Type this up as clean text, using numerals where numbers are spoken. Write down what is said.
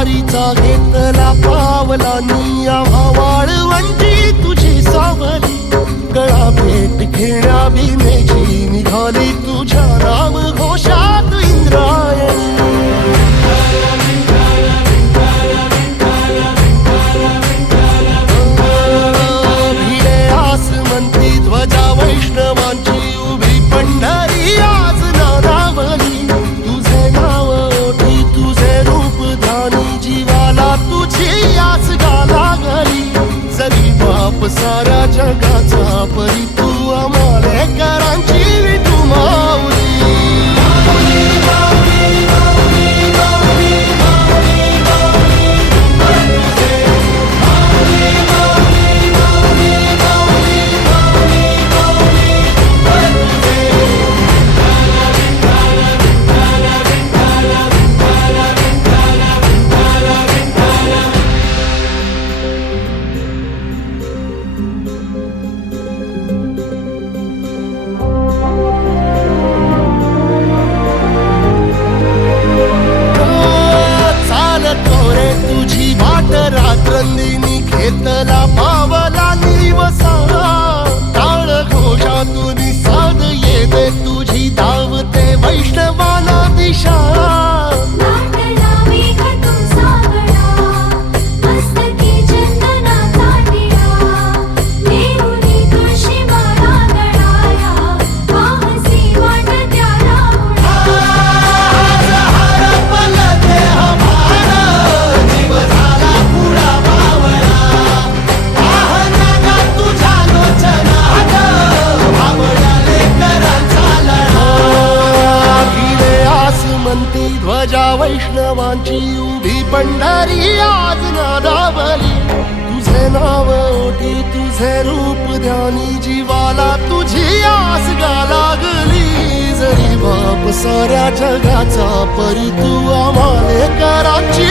वारीचा घेतला पावलांनी आम्हा वाळवंटी तुझी सावली गळा भेट घेण्या बिनेची निघाली तुझ्या नाम घोषात इंद्रायणी भिडे आसमंती ध्वजा वैष्णवांची उभी पंढरी आज नानावली तुझे नाव ओठी तुझे रूप ध्यानी जीवाला तुझी आस गाला गली जरी बाप साऱ्या जगाचा परी तू आमालेकरांची विठू माऊली तुझी वाट रात्रंदिनी घेतला पावला निवसा टाळ घोषातून साध येते तुझी धावते वैष्णवाला दिशा ध्वजा वैष्णवांची उभी पंढरी आज नादावली तुझे नाव ओठी तुझे रूप ध्यानी जीवाला तुझी आस गा लागली जरी बाप साऱ्या जगाचा परी तू आम्हालेकरांची